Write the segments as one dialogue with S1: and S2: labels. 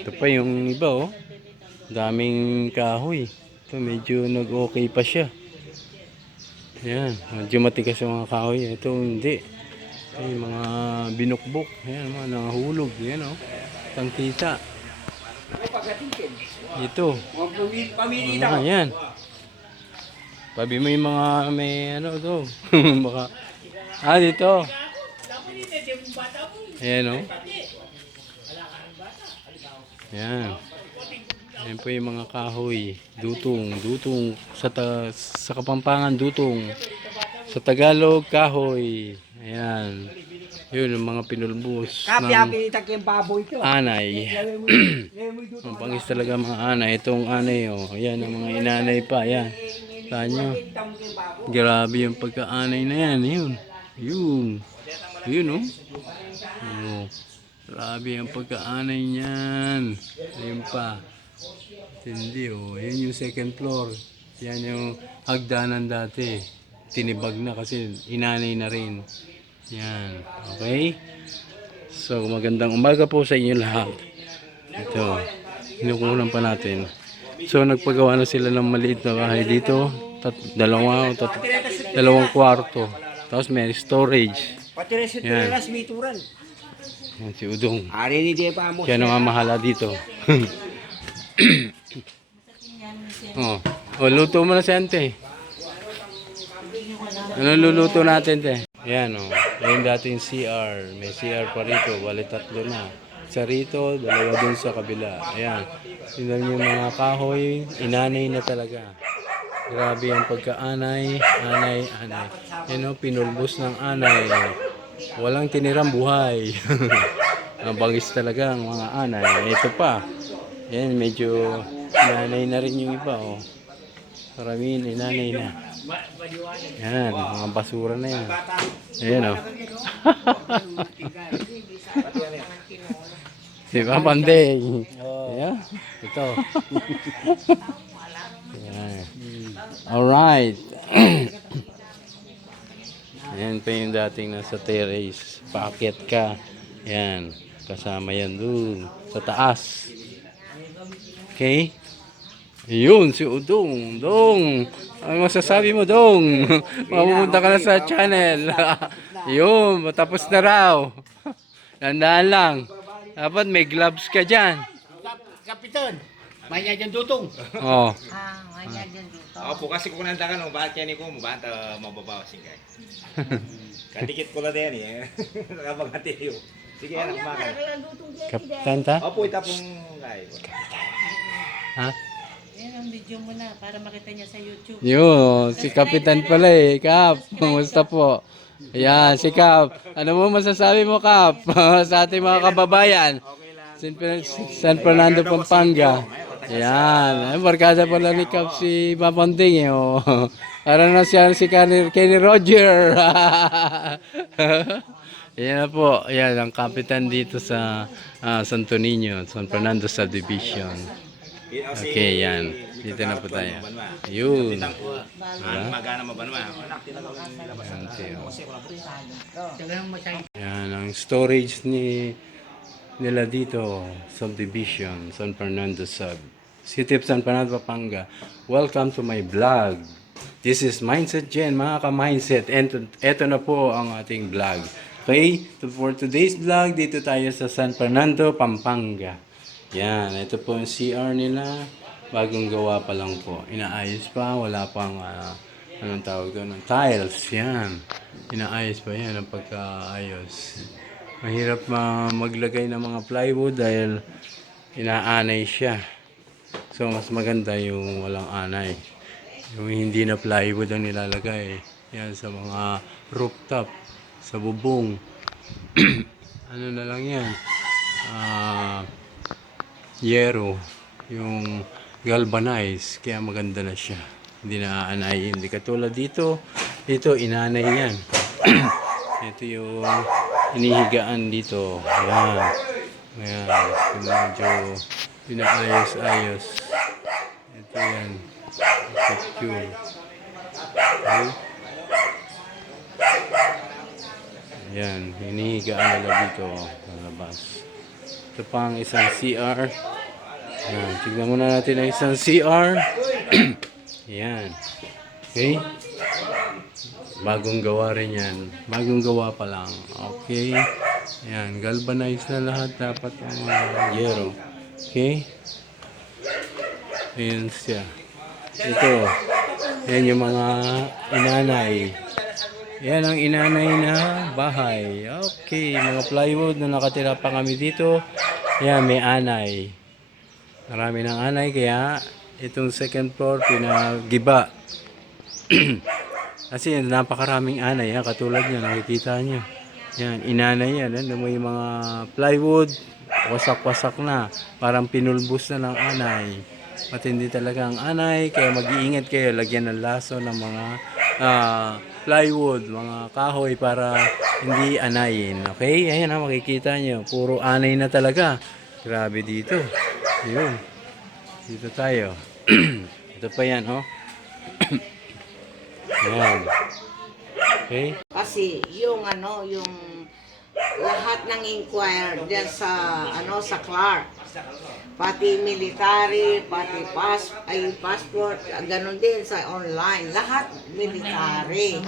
S1: Ito pa yung iba oh. Daming kahoy. Ito medyo nag-okay pa siya. Yan, medyo matigas yung mga kahoy. Ito hindi. Ito yung mga binukbok. Yan, mga nahulog. Yan oh. Tangkita. Ito. Ah, yan. Pabi mo yung mga may ano to. Baka. Ah, dito. Ayan o. Yan. Ayan po yung mga kahoy. Dutong. Dutong. Sa, ta sa Kapampangan, dutong. Sa Tagalog, kahoy. Ayan. Yun, yung mga pinulbos
S2: Kapi
S1: ng
S2: api itak yung baboy ko.
S1: anay. Ang pangis talaga mga anay. Itong anay, oh. Ayan, ang mga inanay pa. Ayan. Saan nyo? Grabe yung pagkaanay na yan. Yun. Yun. Yun, oh. Oh. Grabe ang pagkaanay niyan. Ayun pa. Hindi, oh. Yan yung second floor. Yan yung hagdanan dati. Tinibag na kasi inanay na rin. Yan. Okay? So, magandang umaga po sa inyo lahat. Ito. Hinukunan pa natin. So, nagpagawa na sila ng maliit na bahay dito. Tat dalawa, tat dalawang kwarto. Tapos may storage.
S2: Pati rin si Turelas, may turan.
S1: Yan si Udong.
S2: Ari ni Jeff Amos.
S1: Siya na nga mahala dito. oh. oh, luto mo na si Ante. Ano luluto natin, te? Yan, oh. Yung dating CR. May CR pa rito. Bali tatlo na. Isa rito, dalawa dun sa kabila. Ayan. Tingnan niyo yung mga kahoy. Inanay na talaga. Grabe ang pagkaanay. Anay, anay. Yan, oh, pinulbos ng anay. Walang tinirang buhay. ang bangis talaga ang mga anay. Ito pa. Yan, medyo inanay na rin yung iba, oh. Karamihan, inanay na. Yan, mga basura na yan. Ayan, oh. si Papandeng. Ayan, ito. Alright. Ayan pa yung dating nasa terrace. Paakyat ka. Yan. Kasama yan dun. Sa taas. Okay? Yun, si Udong. Dong. Ano masasabi mo, Dong? Mapupunta ka na sa channel. Yun, matapos na raw. Tandaan lang. Dapat may gloves ka dyan.
S2: Kapitan, may niya dyan dutong.
S1: Oh.
S3: Ah, wala dyan dito.
S4: Opo, kasi kung nandakan mo, bakit yan ko mo, bakit uh, mababawasin ka? Katikit ko lang yan eh. Nakabagati yun. Sige, anak, kumakan.
S1: Kapitan ta?
S4: Opo, itapong ay.
S1: Ha?
S3: Yan ang video mo na para makita niya sa YouTube.
S1: Yun, si Kapitan pala eh. Kap, kumusta po? Ayan, si Kap. Ano mo masasabi mo, Kap? sa ating mga kababayan. San Fernando, Pampanga. Ayan, ay, barkada pala ni Kap si Papanding eh. Oh. Para na siya si Kenny, Kenny Roger. Ayan na po. Ayan, ang kapitan dito sa ah, Santo Niño, San Fernando Subdivision. Okay, yan. Dito na po tayo. Yun.
S4: Ang magana mabanwa. Anak, tinatawag nila ba?
S1: Okay, oh. Yan, ang storage ni nila dito, subdivision, San Fernando Sub. City of San Fernando, Pampanga. Welcome to my vlog. This is Mindset Gen, mga ka-mindset. And eto na po ang ating vlog. Okay, so for today's vlog, dito tayo sa San Fernando, Pampanga. Yan, ito po yung CR nila. Bagong gawa pa lang po. Inaayos pa, wala pang ah, anong tawag doon, tiles. Yan. Inaayos pa yan ang pagkaayos. Mahirap ma maglagay ng mga plywood dahil inaanay siya. So mas maganda yung walang anay. Yung hindi na plywood ang nilalagay. Yan sa mga rooftop, sa bubong. ano na lang yan? Ah, yero, yung galvanize, kaya maganda na siya. Hindi na aanay, hindi katulad dito, dito inanay yan. Ito yung inihigaan dito. Ayan. Ayan. Yung medyo pinaayos-ayos. Ito yan. Secure. Okay. Yan, hinihigaan nila dito sa labas. Ito pa ang isang CR. Yan, tignan muna natin ang isang CR. Yan. Okay? Bagong gawa rin yan. Bagong gawa pa lang. Okay? Yan, galvanized na lahat dapat ang uh, yero. Okay? Ayan siya. Ito. Yan yung mga inanay. Yan ang inanay na bahay. Okay, mga plywood na nakatira pa kami dito. Yan, may anay. Marami ng anay, kaya itong second floor pinagiba. Kasi napakaraming anay, ha? katulad nyo, nakikita nyo. Yan, inanay yan. Ano mo yung mga plywood, wasak-wasak na. Parang pinulbos na ng anay. Matindi talaga ang anay, kaya mag-iingat kayo. Lagyan ng laso ng mga ah, plywood, mga kahoy para hindi anayin. Okay? Ayan ha, makikita nyo. Puro anay na talaga. Grabe dito. Yun. Dito tayo. Ito pa yan, oh. Ayan. Okay?
S5: Kasi yung ano, yung lahat ng inquire diyan sa ano sa Clark. Pati military, pati pass, ay passport, ganun din sa online. Lahat military.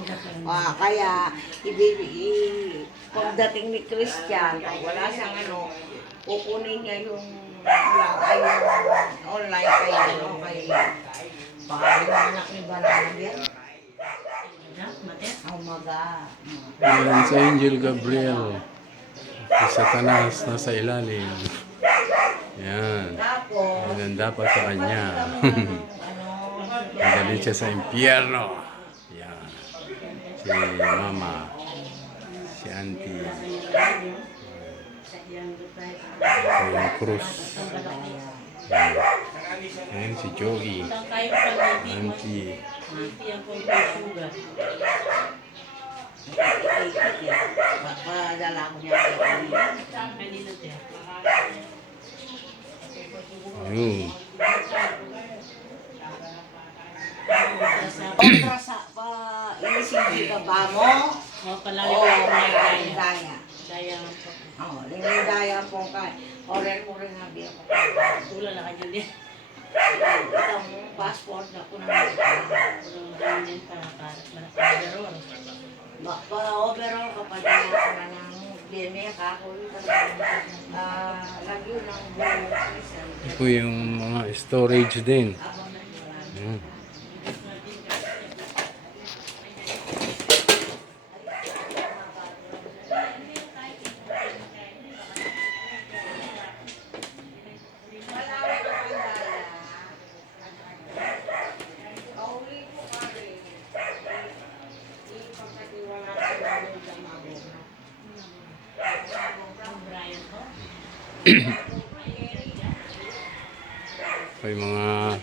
S5: Ah, kaya hindi i- pagdating ni Christian, pag wala siyang ano, kukunin niya yung online kay ano kay baka yung anak
S1: Ayan sa Angel Gabriel. Si Satanas nasa ilalim. Yan. Yan dapat sa kanya. Magalit siya sa impyerno. Yan. Si Mama. Si Auntie. Krus. Yan. Ayan si Joey.
S3: Saan tayo pag
S1: Auntie.
S3: Hindi ang control sugar.
S5: Padala ko niya kay kanina.
S3: Kanina siya.
S1: Ayun.
S5: Kontra sa pa inisindi ka ba mo?
S3: O,
S5: Oo,
S3: palagi ko yung
S5: kaya
S3: daya.
S5: daya.
S3: Daya ang po.
S5: Oo, daya po ka. Orer mo rin nga biya ko.
S3: Tula na kanyo din.
S5: Itong passport na ko na
S3: din para para para para
S5: Pa-overall kapag na ko na ng BME ka ako. Ah, lagyo ng buong
S1: Ito yung mga storage din. Yan. Yung mga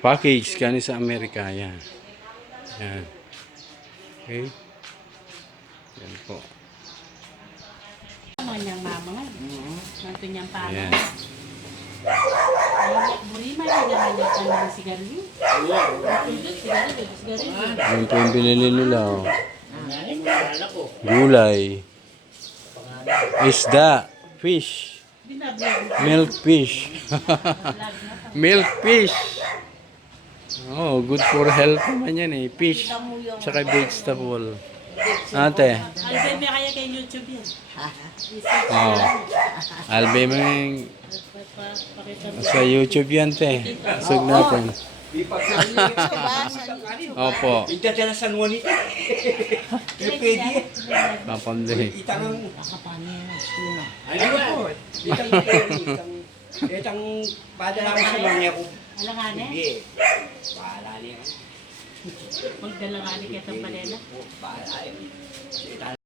S1: package kani sa Amerika. Yan. Yan. Okay. Yan po.
S3: Ano niyang mama. Nanto niyang pala.
S1: Ayan.
S3: Ay, burima na naman niya pa ng sigarilyo.
S1: Yan po yung binili nila. Oh. Gulay. Isda. Fish. Milk fish. Milk fish. Oh, good for health naman yan eh. Fish. Tsaka vegetable. Ate.
S3: Albay may kaya kay YouTube yan.
S1: Oh. Albe mo. sa YouTube yan, te. Sug natin. Opo.
S2: Itadala sa Juanita. Pwede.
S1: Papamdali.
S2: Itang... Ano ba? Itang... Itang... Padala ko sa mga ko.
S3: Alangan eh.
S2: Hindi. Bahala niya.
S3: Magdalangan ni Ketang Palena.
S2: Bahala.